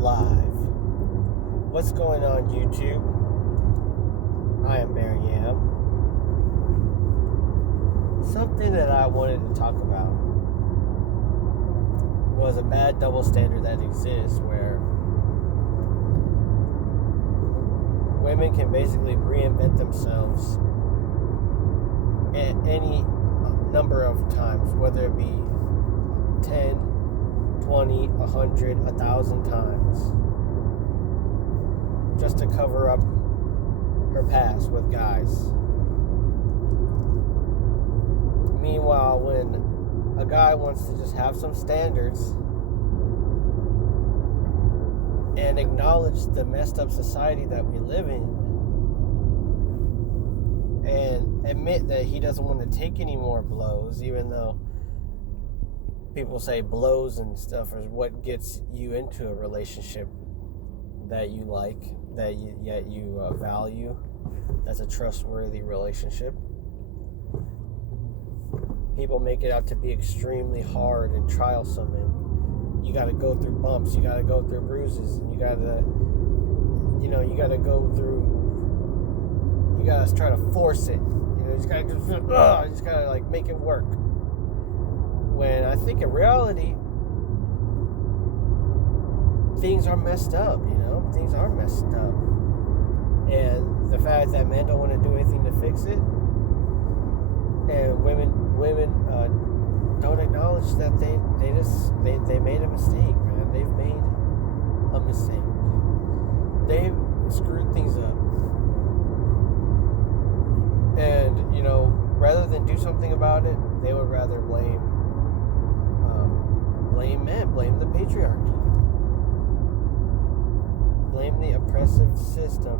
live. What's going on, YouTube? I am Bear Yam. Something that I wanted to talk about was a bad double standard that exists where women can basically reinvent themselves at any number of times, whether it be 10, 20, 100, 1,000 times, just to cover up her past with guys. Meanwhile, when a guy wants to just have some standards and acknowledge the messed up society that we live in and admit that he doesn't want to take any more blows, even though people say blows and stuff is what gets you into a relationship that you like, that you value, that's a trustworthy relationship. People make it out to be extremely hard and trialsome, and you got to go through bumps, you got to go through bruises, and you got to try to force it. You just got to like make it work. When I think in reality, things are messed up. Things are messed up, and the fact that men don't want to do anything to fix it, and women don't acknowledge that they made a mistake, man. They've made a mistake. They've screwed things up. And, rather than do something about it, they would rather blame men, blame the patriarchy, blame the oppressive system,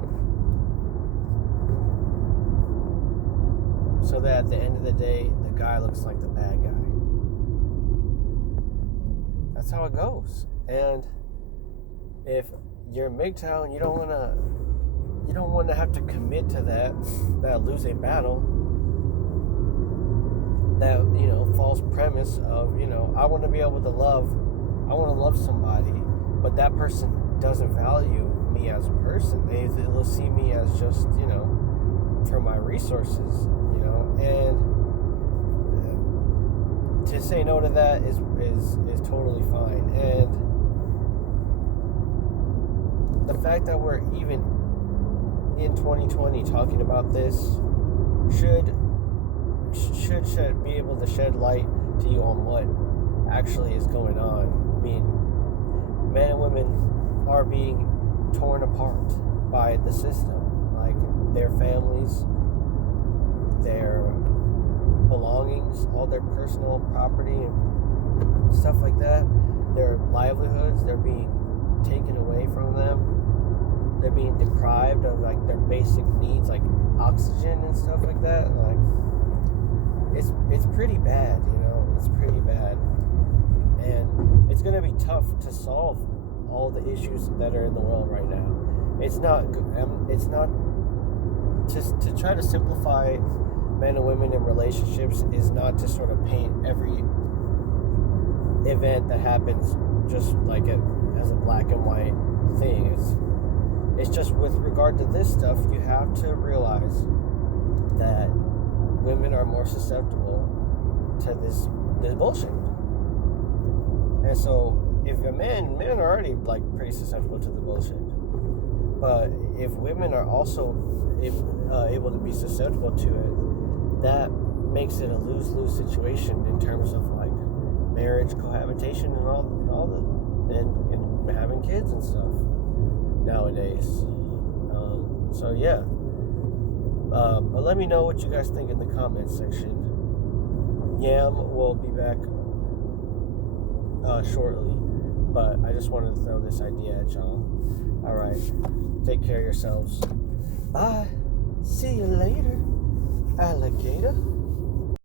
so that at the end of the day, the guy looks like the bad guy. That's how it goes. And if you're a MGTOW and you don't want to have to commit to that losing battle, that false premise of I want to be able to love somebody, but that person doesn't value me as a person. They'll see me as just for my resources, and to say no to that is totally fine. And the fact that we're even in 2020 talking about this should be able to shed light to you on what actually is going on. I mean, men and women are being torn apart by the system, like their families, their belongings, all their personal property and stuff like that, their livelihoods, they're being taken away from them. They're being deprived of like their basic needs, like oxygen and stuff like that. Like it's pretty bad, it's pretty bad, and it's gonna be tough to solve all the issues that are in the world right now. It's not just to try to simplify men and women in relationships is not to sort of paint every event that happens just like it as a black and white thing. It's just with regard to this stuff, you have to realize that women are more susceptible to this bullshit. And so if men are already like pretty susceptible to the bullshit, but if women are also able to be susceptible to it, that makes it a lose-lose situation in terms of like marriage, cohabitation, and having kids and stuff nowadays. So yeah. But let me know what you guys think in the comments section. Yam will be back shortly, but I just wanted to throw this idea at y'all. Alright, take care of yourselves. Bye. See you later, alligator.